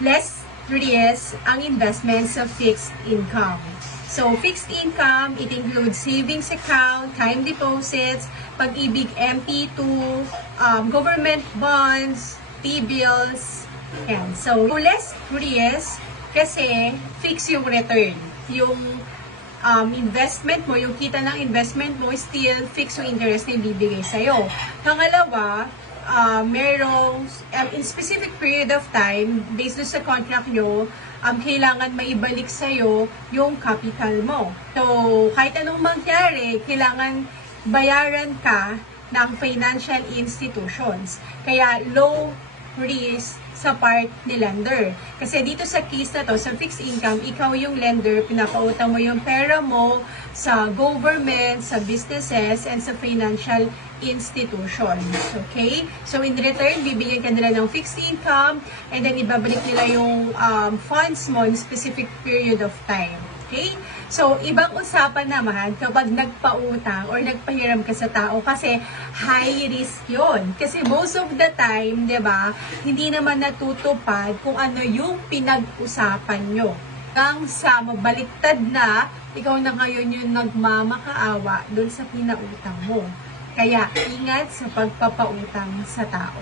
less risk ang investment sa fixed income. So, fixed income, it includes savings account, time deposits, Pag-ibig MP2, government bonds, T-bills, yan. So, less risk kasi fix yung return. Yung investment mo, yung kita ng investment mo, still fix yung interest na ibibigay sa'yo. Pangalawa, merong in specific period of time, based sa contract nyo, kailangan maibalik sa'yo yung capital mo. So, kahit anong mangyari, kailangan bayaran ka ng financial institutions. Kaya, low risk sa part ni lender. Kasi dito sa case na to, sa fixed income, ikaw yung lender, pinapautang mo yung pera mo sa government, sa businesses, and sa financial institutions. Okay? So, in return, bibigyan ka nila ng fixed income, and then ibabalik nila yung funds mo in specific period of time. Okay? So, ibang usapan naman kapag nagpautang or nagpahiram ka sa tao kasi high risk yon. Kasi most of the time, di ba, hindi naman natutupad kung ano yung pinag-usapan nyo. Hanggang sa mabaliktad na, ikaw na ngayon yung nagmamakaawa dun sa pinautang mo. Kaya, ingat sa pagpapautang sa tao.